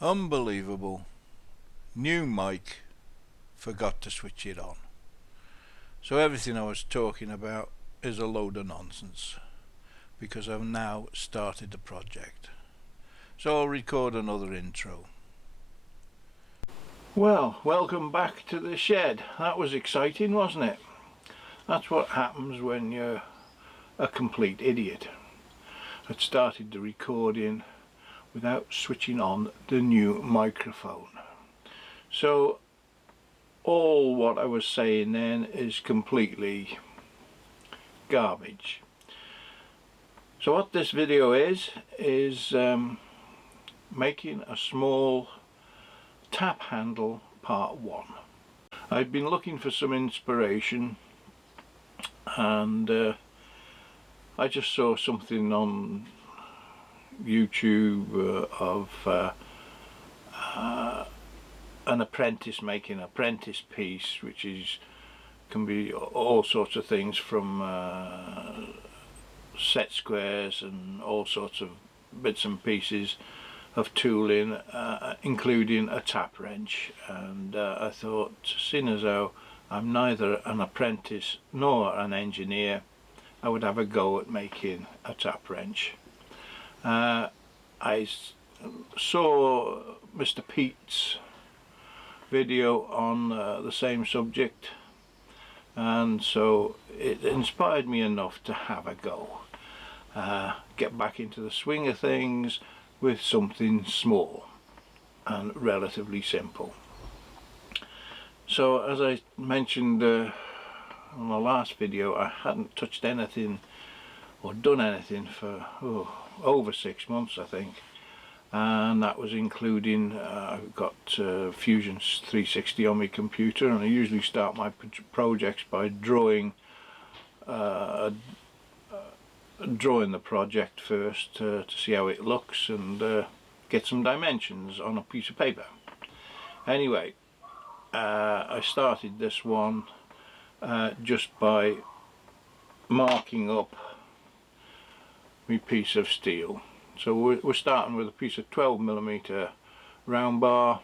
Unbelievable. New mic, forgot to switch it on. So everything I was talking about is a load of nonsense because I've now started the project. So I'll record another intro. Well, welcome back to the shed. That was exciting, wasn't it? That's what happens when you're a complete idiot. I'd started the recording without switching on the new microphone. So all what I was saying then is completely garbage. So what this video is making a small tap handle part 1. I'd been looking for some inspiration and I just saw something on YouTube of an apprentice making an apprentice piece, which can be all sorts of things from set squares and all sorts of bits and pieces of tooling, including a tap wrench. And I thought, seeing as how I'm neither an apprentice nor an engineer, I would have a go at making a tap wrench. I saw Mr. Pete's video on the same subject, and so it inspired me enough to have a go, get back into the swing of things with something small and relatively simple. So as I mentioned on the last video, I hadn't touched anything or done anything for over 6 months, I think, and that was including I've got Fusion 360 on my computer, and I usually start my projects by drawing the project first to see how it looks and get some dimensions on a piece of paper. Anyway, I started this one just by marking up my piece of steel. So we're starting with a piece of 12mm round bar.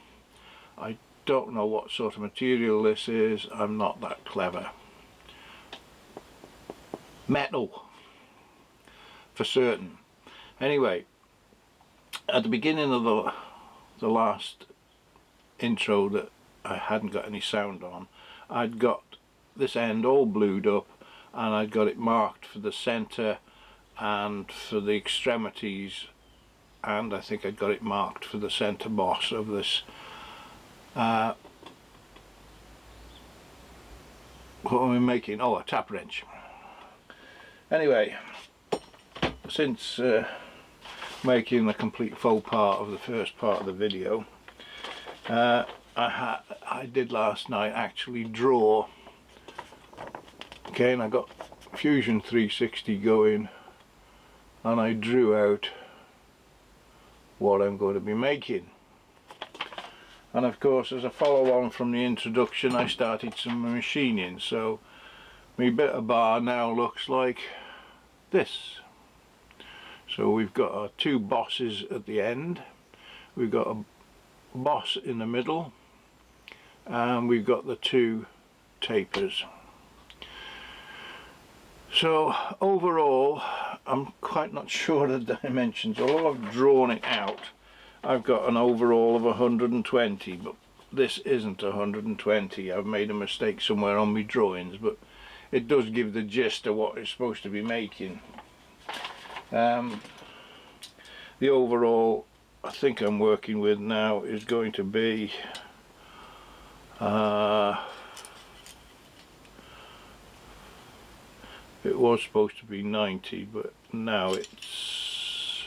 I don't know what sort of material this is, I'm not that clever. Metal, for certain. Anyway, at the beginning of the last intro that I hadn't got any sound on, I'd got this end all blued up and I'd got it marked for the centre and for the extremities, and I think I'd got it marked for the centre boss of this what am I making? Oh, a tap wrench. Anyway, since making a complete faux pas of the first part of the video, I did last night actually draw. Okay, and I got Fusion 360 going, and I drew out what I'm going to be making. And of course, as a follow on from the introduction, I started some machining, so my bit of bar now looks like this. So we've got our two bosses at the end, we've got a boss in the middle, and we've got the two tapers. So overall, I'm quite not sure of the dimensions. Although I've drawn it out, I've got an overall of 120, but this isn't 120. I've made a mistake somewhere on my drawings, but it does give the gist of what it's supposed to be making. The overall I think I'm working with now is going to be it was supposed to be 90, but now it's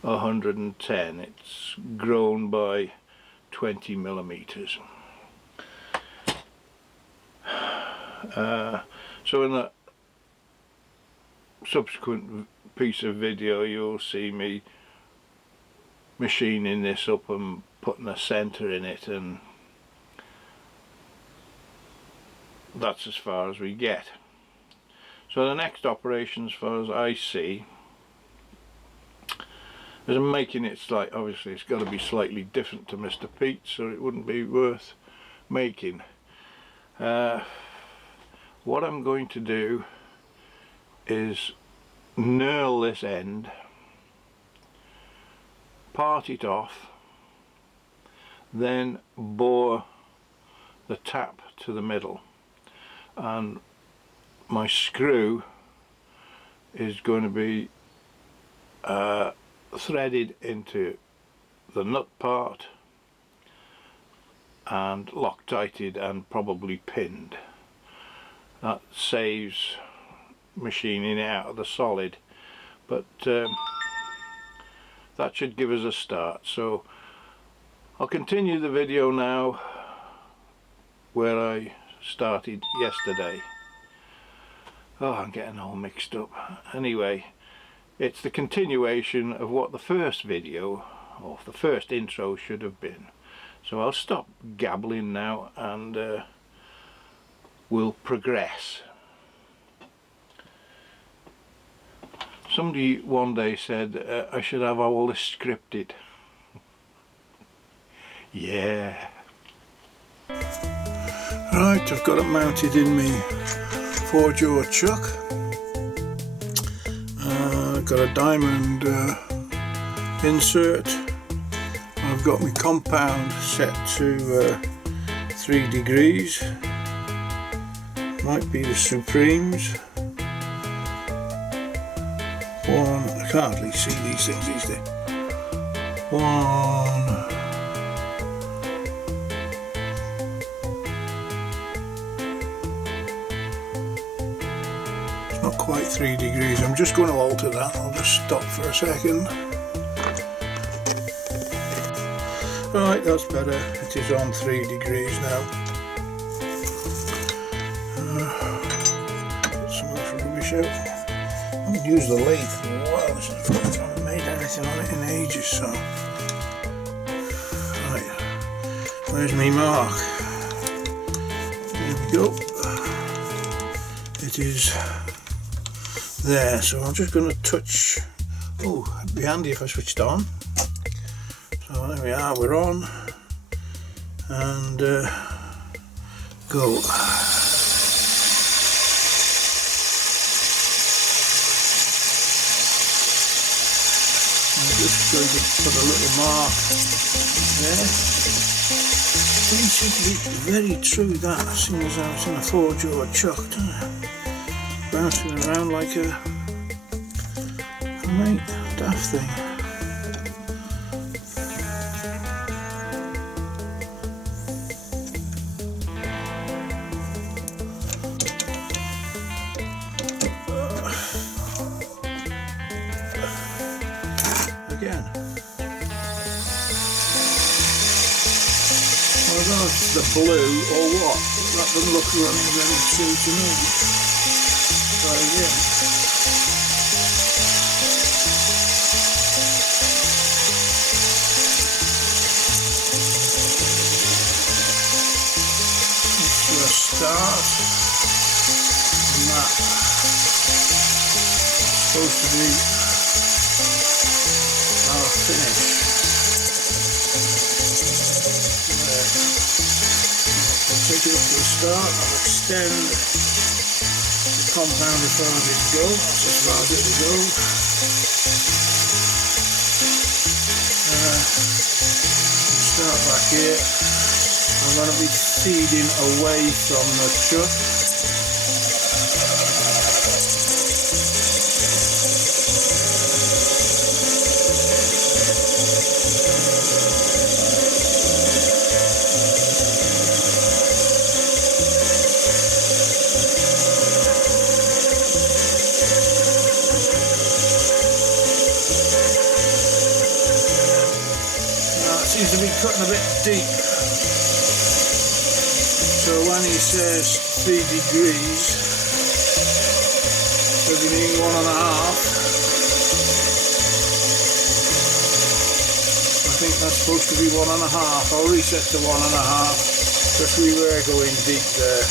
110. It's grown by 20mm. So in the subsequent piece of video you'll see me machining this up and putting a centre in it, and that's as far as we get. So the next operation, as far as I see, as I'm making it obviously it's got to be slightly different to Mr. Pete's, or it wouldn't be worth making. What I'm going to do is knurl this end, part it off, then bore the tap to the middle, and my screw is going to be threaded into the nut part and Loctited and probably pinned. That saves machining it out of the solid, but that should give us a start. So I'll continue the video now where I started yesterday. Oh, I'm getting all mixed up. Anyway, it's the continuation of what the first video, or the first intro, should have been. So I'll stop gabbling now and we'll progress. Somebody one day said I should have all this scripted. Yeah. Right, I've got it mounted in me 4-jaw chuck. I've got a diamond insert. I've got my compound set to 3 degrees. Might be the Supremes. I can't hardly see these things these days. 1. It's not quite 3 degrees. I'm just going to alter that. I'll just stop for a second. Right, that's better. It is on 3 degrees now. Get some of this rubbish out. I haven't used the lathe for a while. This is the first time I've made anything on it in ages, so. Right, where's me mark? There we go. It is there, so I'm just going to touch. Oh, it'd be handy if I switched on. So there we are, we're on, and go. I'm just going to put a little mark there. It seems to be very true, that, seeing as I was in a 4-jaw chuck, doesn't it? Bouncing around like a right daft thing. Again. I don't know if it's the blue or what. That doesn't look running very true to me. Try again. This is a start. And that is supposed to be our finish. I'll take it up to the start. I'll extend the compound as far as it goes. That's as far as it will go. Start back here. I'm going to be feeding away from the chuck. Seems to be cutting a bit deep. So when he says 3 degrees, does he mean 1.5? I think that's supposed to be 1.5. I'll reset to 1.5 because we were going deep there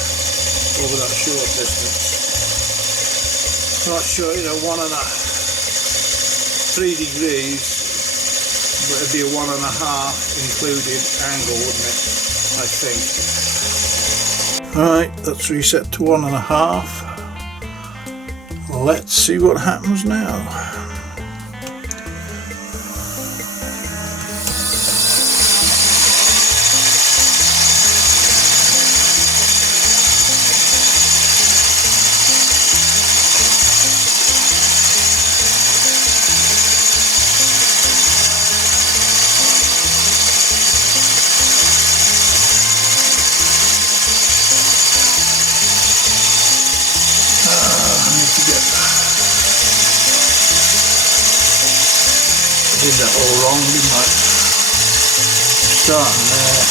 over that short distance. Not sure, 3 degrees. it'd be a 1.5 including angle, wouldn't it? I think. Alright, that's reset to 1.5. Let's see what happens now. Did that all wrong, didn't I? Starting there.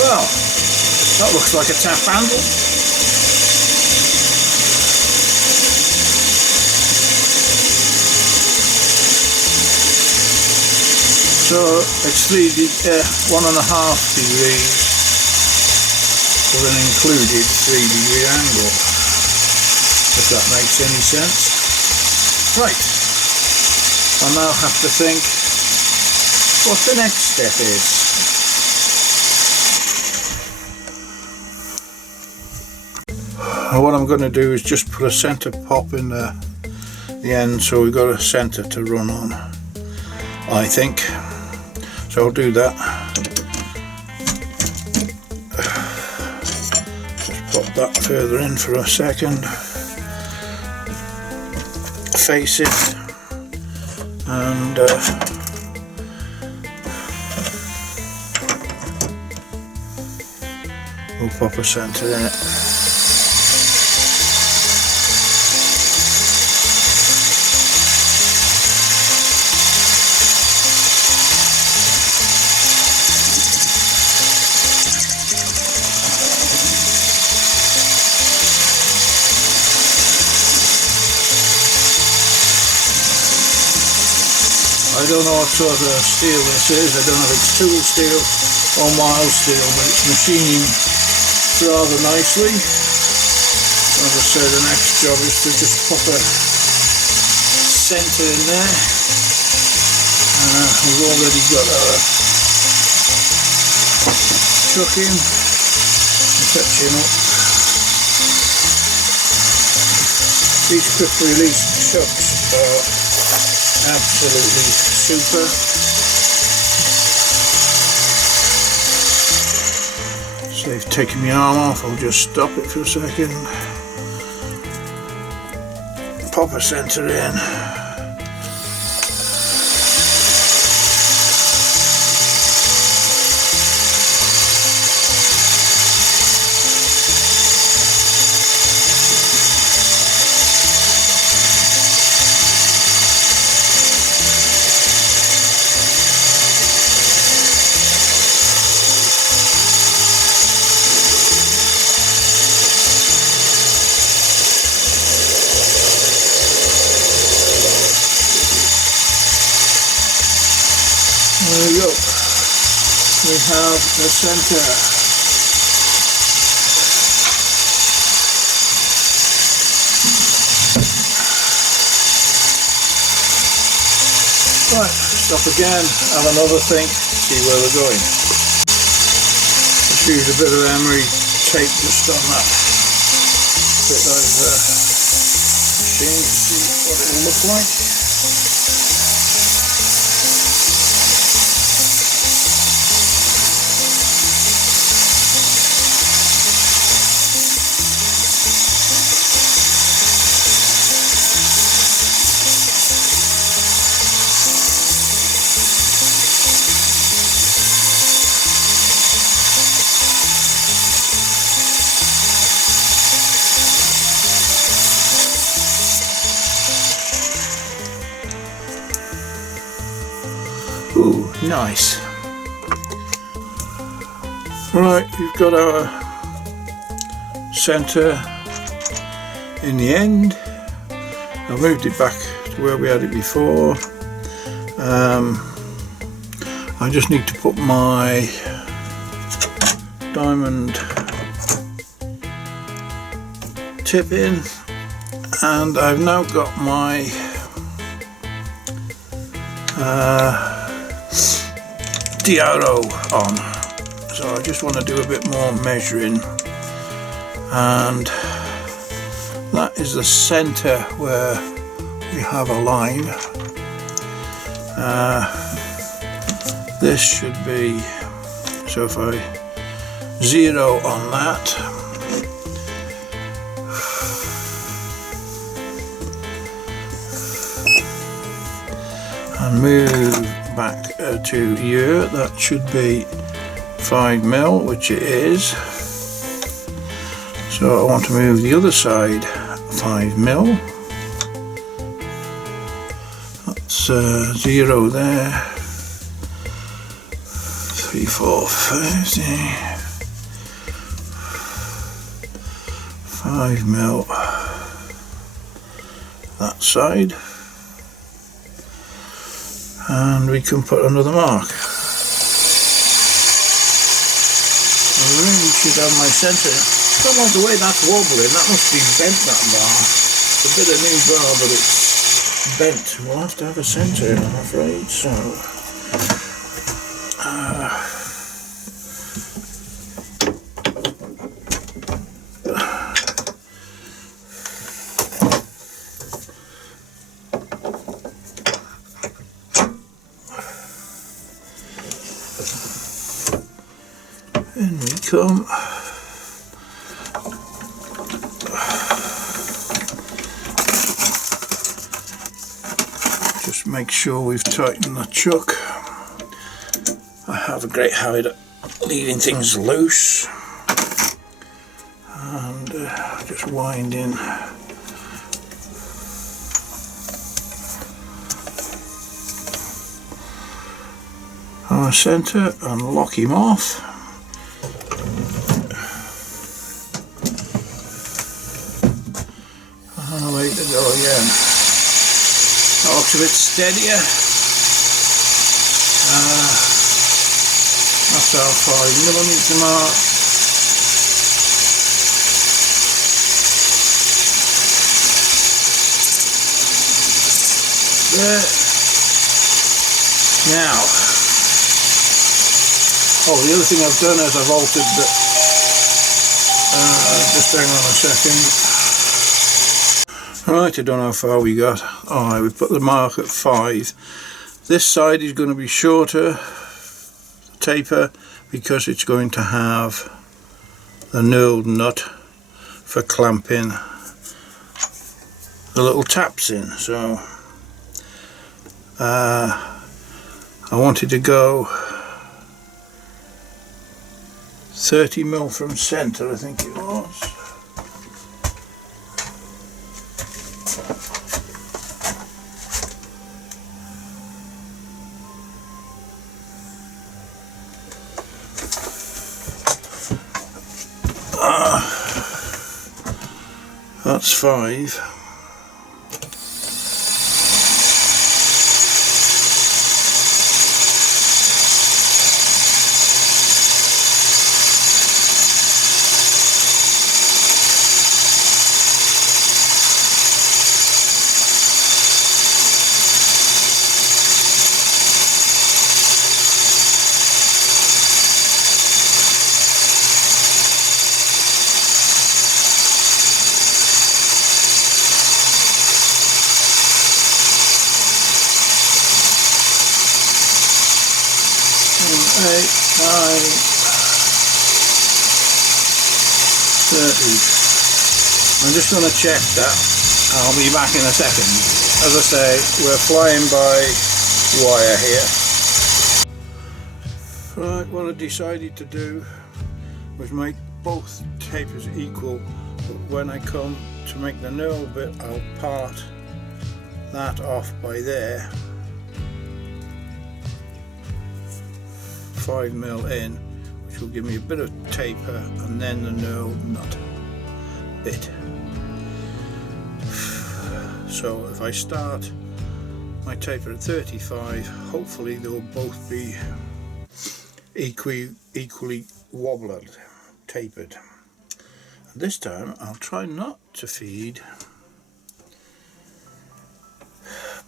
Well, that looks like a tap handle. So it's 1.5 degrees with an included 3-degree angle, if that makes any sense. Right, I now have to think what the next step is. What I'm going to do is just put a centre pop in the end, so we've got a centre to run on, I think. So I'll do that. Just pop that further in for a second. Face it, and we'll pop a centre in it. I don't know what sort of steel this is. I don't know if it's tool steel or mild steel, but it's machining rather nicely. As I say, the next job is to just pop a centre in there. We've already got our chuck in and touching up. These quick release chucks are absolutely super. So they've taken my arm off. I'll just stop it for a second. Pop a centre in. There we go. We have the centre. Right, stop again, have another think, see where we're going. Let's use a bit of emery tape just on that bit I've machined to see what it will look like. Ooh, nice. Right, we've got our centre in the end. I moved it back to where we had it before. I just need to put my diamond tip in, and I've now got my DRO on, so I just want to do a bit more measuring, and that is the center where we have a line. This should be, so if I 0 on that, and move back to here, that should be 5mm, which it is. So I want to move the other side 5mm. That's 0 there. 3, 4, 50. 5mm that side, and we can put another mark. I really should have my centre. I don't like the way that's wobbling. That must be bent, that bar. It's a bit of new bar, but it's bent. We'll have to have a centre, I'm afraid. So in we come. Just make sure we've tightened the chuck. I have a great habit of leaving things loose, and just wind in. Our centre and lock him off. And away to go again. That looks a bit steadier. That's our 5mm mark. There. Now, oh, the other thing I've done is I've altered the, just hang on a second. Right, I don't know how far we got. Alright, we put the mark at 5. This side is going to be shorter, the taper, because it's going to have the knurled nut for clamping the little taps in. So I wanted to go 30mm from centre, I think it was. That's 5. I'm just going to check that. I'll be back in a second. As I say, we're flying by wire here. Right, what I decided to do was make both tapers equal, but when I come to make the knurl bit, I'll part that off by there, 5mm in, which will give me a bit of taper, and then the no nut bit. So if I start my taper at 35, hopefully they will both be equally wobbled, tapered. And this time I'll try not to feed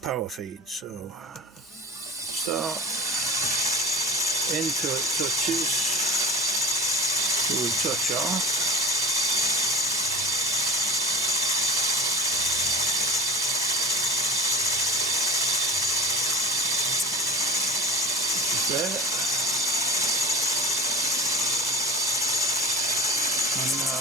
power feed, so start into it, touches, so we touch off. There, and now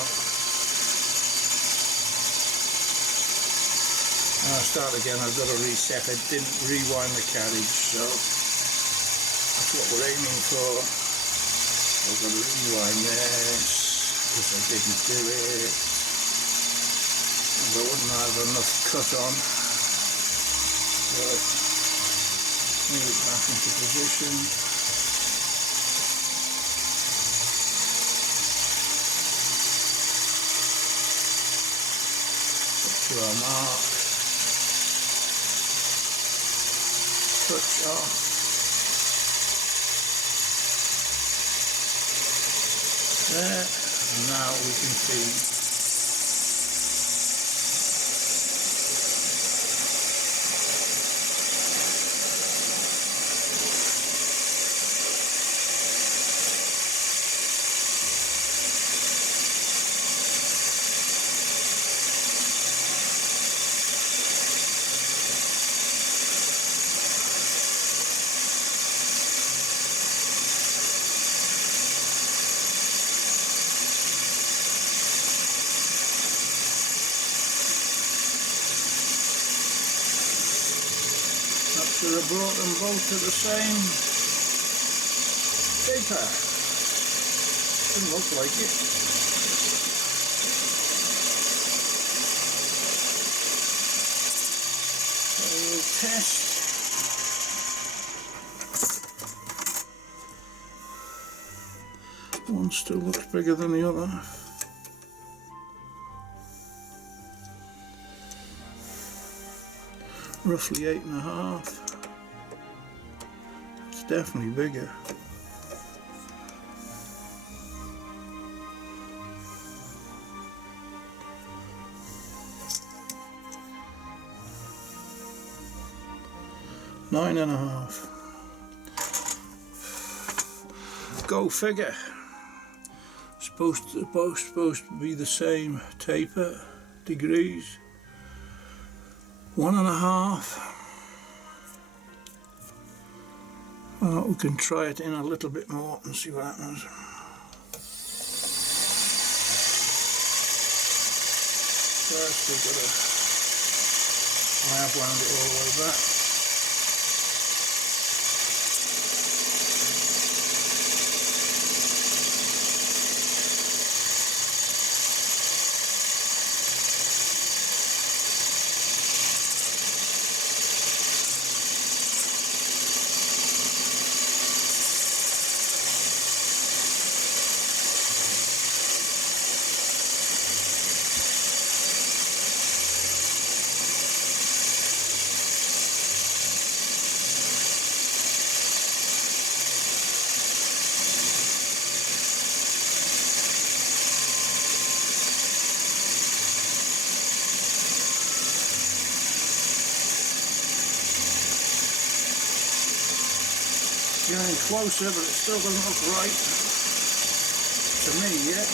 I'll start again. I've got to reset. I didn't rewind the carriage, so that's what we're aiming for. I've got to rewind this because I didn't do it, and I wouldn't have enough cut on. But move it back into position. Up to our mark. Touch off. There. And now we can feed. Should have brought them both to the same taper. Doesn't look like it. So we'll test. One still looks bigger than the other. Roughly 8.5. It's definitely bigger. Nine and a half. Go figure. Supposed to be the same taper degrees. 1.5. We can try it in a little bit more and see what happens. First we've got to, I have wound it all the way back. Getting closer, but it still doesn't look right to me yet.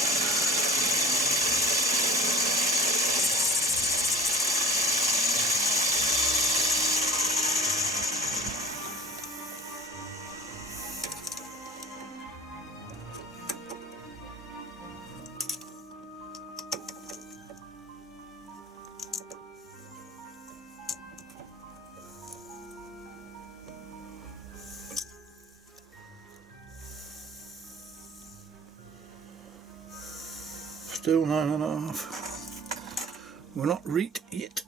Still 9.5. We're not reet yet.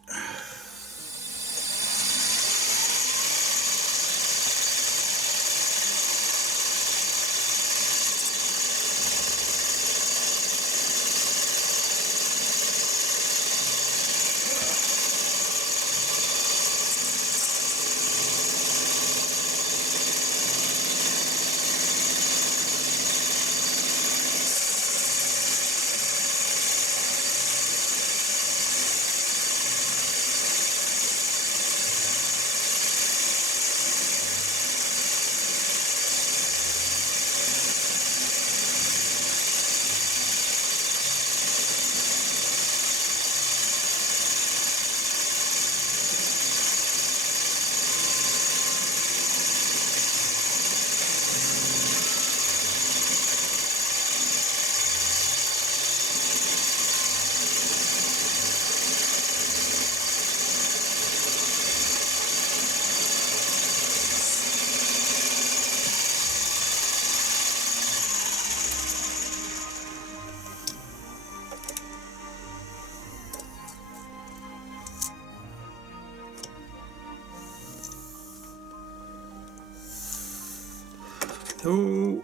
Oh,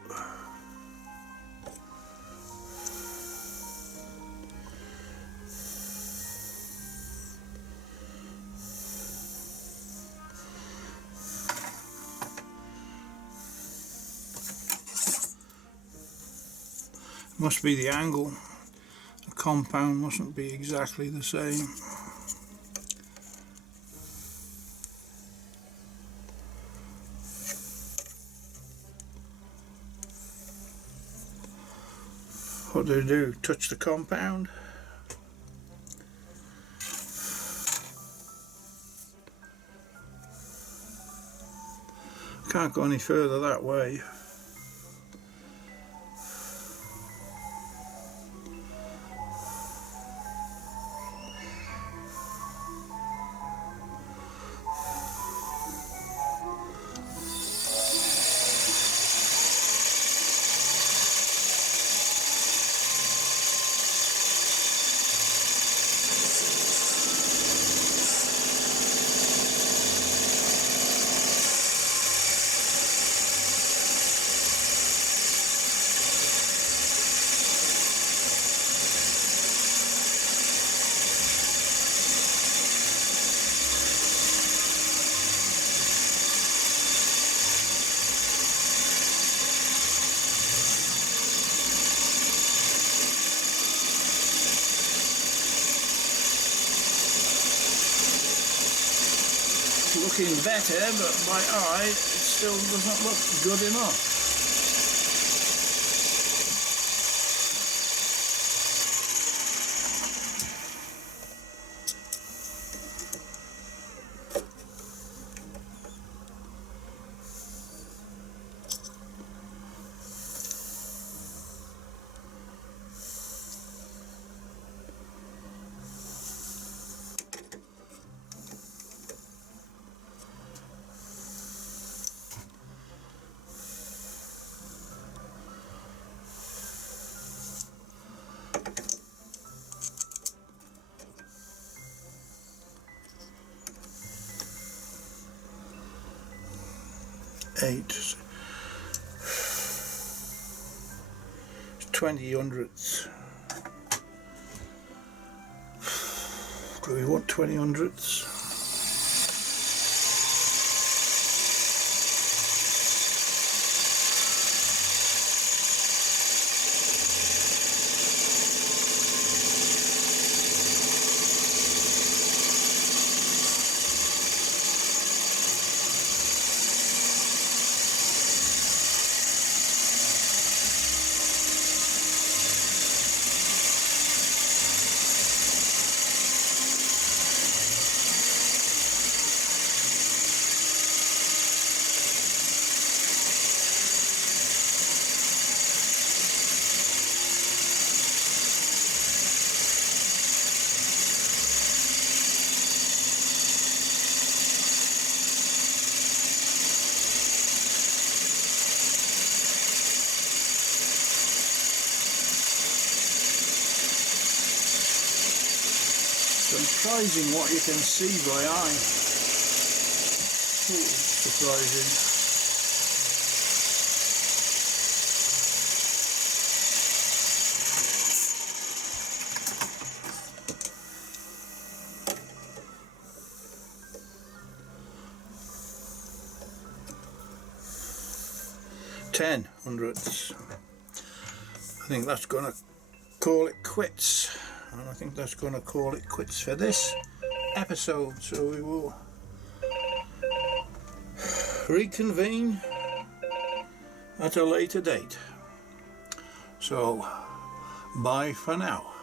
must be the angle. The compound mustn't be exactly the same. What do? Touch the compound? Can't go any further that way. Looking better, but my eye, it still doesn't look good enough. Eight 20 hundredths. Do we want 20 hundredths? Surprising what you can see by eye. Ooh, surprising. Ten hundredths. I think that's gonna call it quits. And I think that's going to call it quits for this episode, so we will reconvene at a later date. So bye for now.